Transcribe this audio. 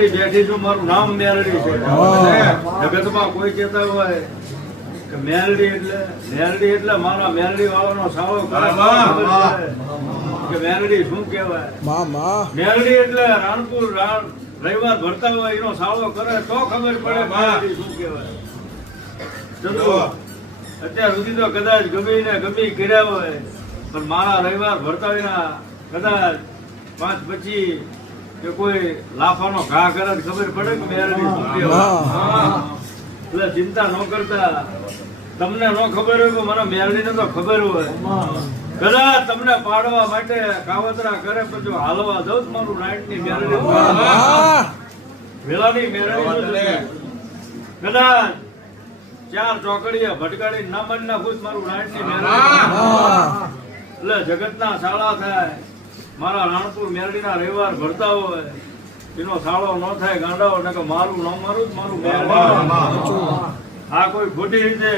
બેઠી છું, મારું નામ મેલડી છે. જગતમાં કોઈ કહેતા હોય કે મેલડી એટલે મારા મેલડી વાળાનો સાવો કરે કે મેલડી શું કહેવાય. મેલડી એટલે રાણપુર રવિવાર ભરતા હોય એનો સાવો કરે તો ખબર પડે મેલડી શું કહેવાય. ચલો અત્યાર સુધી તો કદાચ ગમી કર્યા હોય, પણ મારા રવિવાર ભરતા હોય કદાચ 5 પછી કે કોઈ લાફાનો ઘા કરે ખબર પડે કે મેલડી શું કહેવાય. એટલે ચિંતા ન કરતા. તમને ન ખબર હોય મને મેલડીને તો ખબર હોય. કદાચ તમને પાડવા માટે કાવતરા કરે પછી હાલવા દઉં મારું નાઈટની મેલડી વેલાની મેલડી. કદાચ 4 ચોકડીએ ભટકાડી ના મન ના ખુશ મારું નાઈટની મેલડી. એટલે જગતના શાળા થાય મારા રાણપુર મેલડીના રવિવાર ભરતા હોય એનો સાળો ન થાય ગાંડાઓ ને કે મારું ન મારું જ મારું મેલડી. આ કોઈ ખોટી રીતે